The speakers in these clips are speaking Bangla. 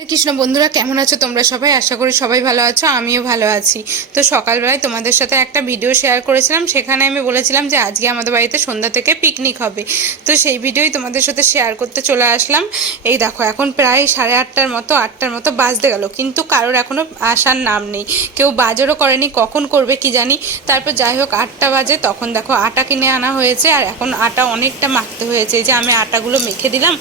কৃষ্ণ, বন্ধুরা কেমন আছো তোমরা সবাই? আশা করি সবাই ভালো আছো, আমিও ভালো আছি। তো সকালবেলায় তোমাদের সাথে একটা ভিডিও শেয়ার করেছিলাম, সেখানে আমি বলেছিলাম যে আজকে আমাদের বাড়িতে সন্ধ্যা থেকে পিকনিক হবে। তো সেই ভিডিওই তোমাদের সাথে শেয়ার করতে চলে আসলাম। এই দেখো, এখন প্রায় সাড়ে আটটার মতো আটটার মতো বাজতে গেল, কিন্তু কারোর এখনও আসার নাম নেই। কেউ বাজারও করেনি, কখন করবে কি জানি। তারপর যাই হোক, আটটা বাজে, তখন দেখো আটা কিনে আনা হয়েছে, আর এখন আটা অনেকটা মাখতে হয়েছে। যে আমি আটাগুলো মেখে দিলাম,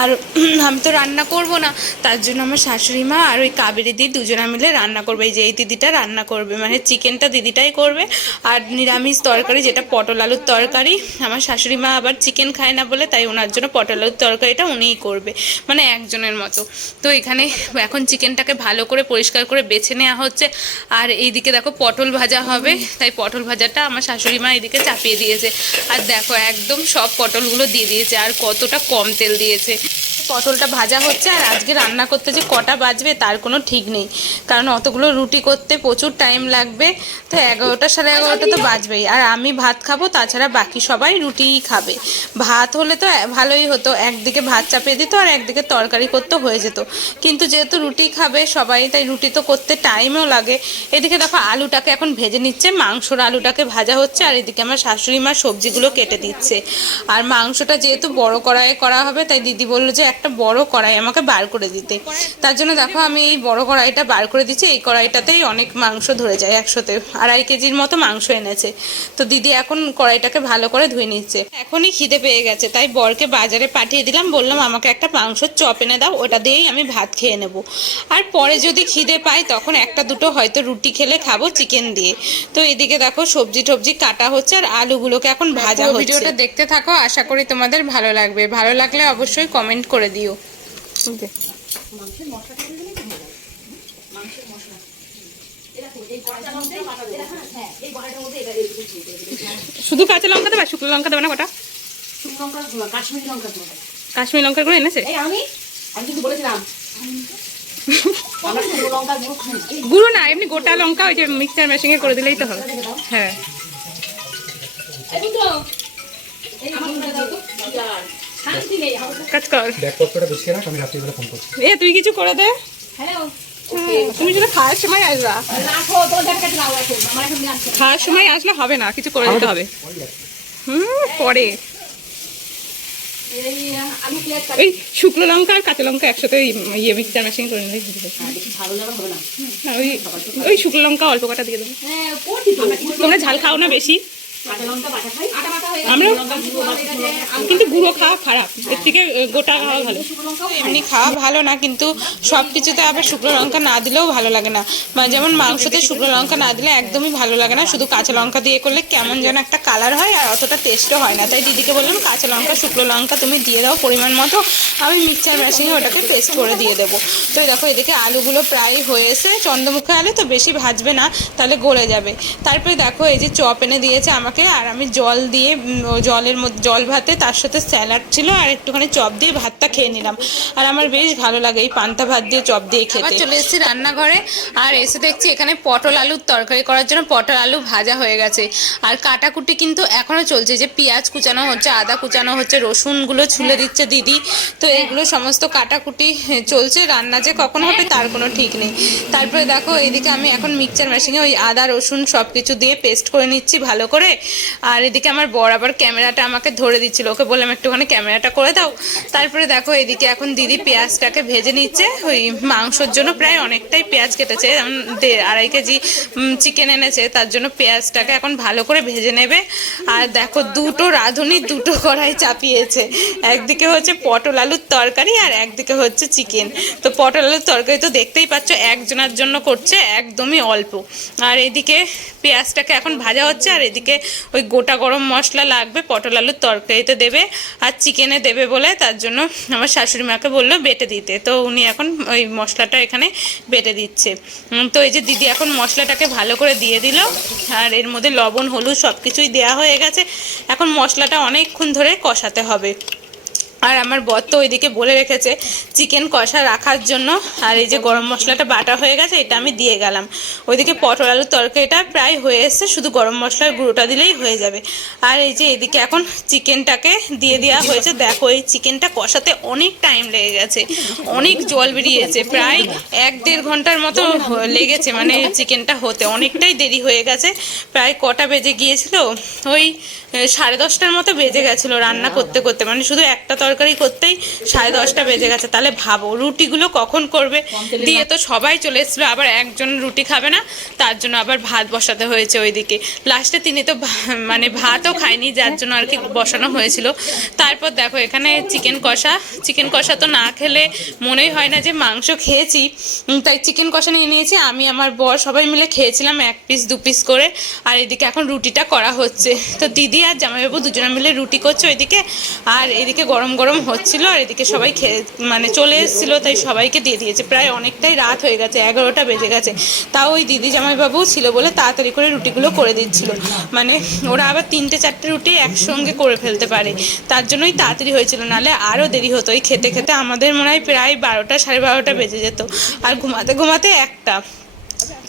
আর আমি তো রান্না করব না, তার জন্য আমার শাশুড়ি মা আর ওই কাবেরি দি দুজনা মিলে রান্না করবে। এই যে এই দিদিটা রান্না করবে মানে চিকেনটা দিদিটাই করবে আর নিরামিষ তরকারি যেটা পটল আলুর তরকারি। আমার শাশুড়ি মা আবার চিকেন খায় না বলে তাই ওনার জন্য পটল আলুর তরকারিটা উনিই করবে মানে একজনের মতো। তো এখানে এখন চিকেনটাকে ভালো করে পরিষ্কার করে বেছে নেওয়া হচ্ছে। আর এইদিকে দেখো পটল ভাজা হবে, তাই পটল ভাজাটা আমার শাশুড়ি মা এদিকে চাপিয়ে দিয়েছে। আর দেখো একদম সব পটলগুলো দিয়ে দিয়েছে, আর কতটা কম তেল দিয়েছে। পটলটা ভাজা হচ্ছে আর আজকে রান্না করতে যে কটা বাজবে তার কোনো ঠিক নেই। কারণ অতগুলো রুটি করতে প্রচুর টাইম লাগবে, তো এগারোটা সাড়ে এগারোটা তো বাজবেই। আর আমি ভাত খাব, তাছাড়া বাকি সবাই রুটিই খাবে। ভাত হলে তো ভালোই হতো, একদিকে ভাত চাপিয়ে দিত আর একদিকে তরকারি করতে হয়ে যেত। কিন্তু যেহেতু রুটি খাবে সবাই, তাই রুটি তো করতে টাইমও লাগে। এদিকে দেখো আলুটাকে এখন ভেজে নিচ্ছে, মাংসর আলুটাকে ভাজা হচ্ছে আর এদিকে আমার শাশুড়ি মা সবজিগুলো কেটে দিচ্ছে। আর মাংসটা যেহেতু বড় কড়াইয়ে করা হবে, তাই দিদি বলল যে একটা বড় কড়াই আমাকে বার করে দিতে। তার জন্য দেখো আমি এই বড় কড়াইটা বার করে দিচ্ছি এই কড়াইটাতেই অনেক মাংস ধরে যায় একশোতে আড়াই কেজির মতো মাংস এনেছে। তো দিদি এখন কড়াইটাকে ভালো করে ধুয়ে নিচ্ছে। এখনই খিদে পেয়ে গেছে তাই বরকে বাজারে পাঠিয়ে দিলাম বললাম আমাকে একটা মাংসর চপ এনে দাও ওটা দিয়েই আমি ভাত খেয়ে নেব। আর পরে যদি খিদে পাই তখন একটা দুটো হয়তো রুটি খেলে খাব চিকেন দিয়ে। তো এদিকে দেখো সবজি টবজি কাটা হচ্ছে আর আলুগুলোকে এখন ভাজা হচ্ছে। ভিডিওটা দেখতে থাকো আশা করি তোমাদের ভালো লাগবে। ভালো লাগলে অবশ্যই কমেন্ট করে দিও। শুধু কাঁচা লঙ্কা দেবা? শুকনো লঙ্কা দেবে না কটা কাশ্মীরি লঙ্কা দেবো কাশ্মীর লঙ্কা করে এনেছে? আমি? আমি কিন্তু বলেছিলাম। গুঁড়ো না। এমনি গোটা লঙ্কা ওই যে মিক্সচার মেশিনে করে দিলেই তো হবে। হ্যাঁ। কাজ কর। ব্যাগপত্রটা গুছিয়ে রাখ আমি রাত্রিবেলা ফোন করছি। এ তুই কিছু করে দে। হ্যাঁ, তুমি যদি খাওয়ার সময় আসবা। খাওয়ার সময় আসলে হবে না কিছু করে দিতে হবে। হুম পরে। এই শুকনো লঙ্কা আর কাঁচা লঙ্কা একসাথে ইয়ে মিক্সচার মেশিন করে নিলেই হয়ে যাবে। হ্যাঁ, বেশি ঝাল হলে আবার হবে না। না, ওই ওই শুকনো লঙ্কা অল্প কটা দিয়ে দেবো। হ্যাঁ তোমরা ঝাল খাও না বেশি? হয়ে আমরা গুঁড়ো কিন্তু গুঁড়ো খাওয়া খারাপ। এর থেকে গোটা খাওয়া ভালো। এমনি খাওয়া ভালো না কিন্তু সব কিছুতে আবার শুকনো লঙ্কা না দিলেও ভালো লাগে না। মানে যেমন মাংসতে শুকনো লঙ্কা না দিলে একদমই ভালো লাগে না। শুধু কাঁচা লঙ্কা দিয়ে করলে কেমন যেন একটা কালার হয় আর অতটা টেস্টও হয় না। তাই দিদিকে বললাম কাঁচা লঙ্কা শুকনো লঙ্কা তুমি দিয়ে দাও পরিমাণ মতো। আমি মিক্সচার মেশিনে ওটাকে পেস্ট করে দিয়ে দেবো। তো দেখো এদিকে আলুগুলো প্রায় হয়ে এসে চন্দ্রমুখে আলু তো বেশি ভাজবে না তাহলে গলে যাবে। তারপরে দেখো এই যে চপ এনে দিয়েছে আমাকে আর আমি জল দিয়ে জলের মধ্যে, জল ভাতে, তার সাথে স্যালাড ছিল আর একটুখানি চপ দিয়ে ভাতটা খেয়ে নিলাম। আর আমার বেশ ভালো লাগে এই পান্তা ভাত দিয়ে চপ দিয়ে খেতে। চলে এসেছি রান্নাঘরে। আর এসে দেখছি এখানে পটল আলুর তরকারি করার জন্য পটল আলু ভাজা হয়ে গেছে। আর কাটাকুটি কিন্তু এখনও চলছে, যে পেঁয়াজ কুচানো হচ্ছে, আদা কুচানো হচ্ছে, রসুনগুলো ছুলে দিচ্ছে দিদি। তো এগুলো সমস্ত কাটাকুটি চলছে, রান্না যে কখন হবে তার কোনো ঠিক নেই। তারপরে দেখো, এদিকে আমি এখন মিক্সচার মেশিনে ওই আদা, রসুন সব কিছু দিয়ে পেস্ট করে নিচ্ছি ভালো করে। আর এদিকে আমার বর আবার ক্যামেরাটা আমাকে ধরে দিচ্ছিল। ওকে বললাম, একটুখানি ক্যামেরাটা করে দাও। তারপরে দেখো, এদিকে এখন দিদি পেঁয়াজটাকে ভেজে নিচ্ছে। ওই মাংসর জন্য প্রায় অনেকটাই পেঁয়াজ কেটেছে। যেমন আড়াই কেজি চিকেন এনেছে, তার জন্য পেঁয়াজটাকে এখন ভালো করে ভেজে নেবে। আর দেখো, দুটো রাঁধুনি, দুটো কড়াই চাপিয়েছে। একদিকে হচ্ছে পটল আলুর তরকারি আর একদিকে হচ্ছে চিকেন তো পটল আলুর তরকারি তো দেখতেই পাচ্ছ, একজনের জন্য করছে, একদমই অল্প। আর এদিকে পেঁয়াজটাকে এখন ভাজা হচ্ছে, আর এদিকে ওই গোটা গরম মশলা লাগবে, পটল আলুর তরকারিতে দেবে আর চিকেনে দেবে বলে, তার জন্য আমার শাশুড়ি মাকে বলল বেটে দিতে। তো উনি এখন ওই মশলাটা এখানে বেটে দিচ্ছে। তো এই যে দিদি এখন মশলাটাকে ভালো করে দিয়ে দিল, আর এর মধ্যে লবণ, হলুদ সব কিছুই দেওয়া হয়ে গেছে। এখন মশলাটা অনেকক্ষণ ধরে কষাতে হবে। আর আমার বর তো ওইদিকে বলে রেখেছে চিকেন কষা রাখার জন্য। আর এই যে গরম মশলাটা বাটা হয়ে গেছে, এটা আমি দিয়ে গেলাম। ওইদিকে পটল আলুর তরকারিটা প্রায় হয়ে এসছে, শুধু গরম মশলার গুঁড়োটা দিলেই হয়ে যাবে। আর এই যে এদিকে এখন চিকেনটাকে দিয়ে দেওয়া হয়েছে। দেখো এই চিকেনটা কষাতে অনেক টাইম লেগে গেছে, অনেক জল বেরিয়েছে, প্রায় এক দেড় ঘণ্টার মতো লেগেছে মানে চিকেনটা হতে, অনেকটাই দেরি হয়ে গেছে। প্রায় কটা বেজে গিয়েছিল, ওই সাড়ে দশটার মতো বেজে গেছিল রান্না করতে করতে মানে শুধু একটা তরকারি করতেই সাড়ে দশটা বেজে গেছে। তাহলে ভাবো রুটিগুলো কখন করবে? দিয়ে তো সবাই চলে এসেছিল আবার একজন রুটি খাবে না তার জন্য আবার ভাত বসাতে হয়েছে ওইদিকে। লাস্টে তিনি তো মানে ভাতও খায়নি যার জন্য আর কি বসানো হয়েছিল। তারপর দেখো এখানে চিকেন কষা। চিকেন কষা তো না খেলে মনেই হয় না যে মাংস খেয়েছি। তাই চিকেন কষা নিয়ে নিয়েছি। আমি আমার বর সবাই মিলে খেয়েছিলাম এক পিস দু পিস করে। আর এদিকে এখন রুটিটা করা হচ্ছে। তো দিদি আর জামাইবাবু দুজনে মিলে রুটি করছে ওইদিকে। আর এদিকে গরম গরম হচ্ছিল আর এদিকে সবাই খেয়ে মানে চলে এসেছিল, তাই সবাইকে দিয়ে দিয়েছে। প্রায় অনেকটাই রাত হয়ে গেছে, এগারোটা বেজে গেছে। তাও ওই দিদি জামাইবাবু ছিল বলে তাড়াতাড়ি করে রুটিগুলো করে দিচ্ছিল। মানে ওরা আবার তিনটে, চারটে রুটি একসঙ্গে করে ফেলতে পারে। তার জন্যই তাড়াতাড়ি হয়েছিল, নাহলে আরও দেরি হতো। ওই খেতে খেতে আমাদের মনে হয় প্রায় বারোটা, সাড়ে বারোটা বেজে যেত। আর ঘুমাতে ঘুমাতে একটা।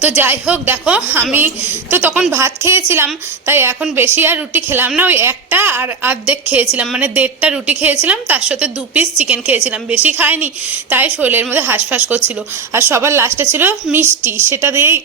তো যাই হোক, দেখো, আমি তো তখন ভাত খেয়েছিলাম, তাই এখন বেশি আর রুটি খেলাম না, ওই একটা আর আর্ধেক খেয়েছিলাম মানে দেড়টা রুটি খেয়েছিলাম, তার সাথে দু পিস চিকেন খেয়েছিলাম, বেশি খাইনি, তাই শরীরের মধ্যে হাঁসফাঁস করছিল, আর সবার লাস্টে ছিল মিষ্টি, সেটা দিয়েই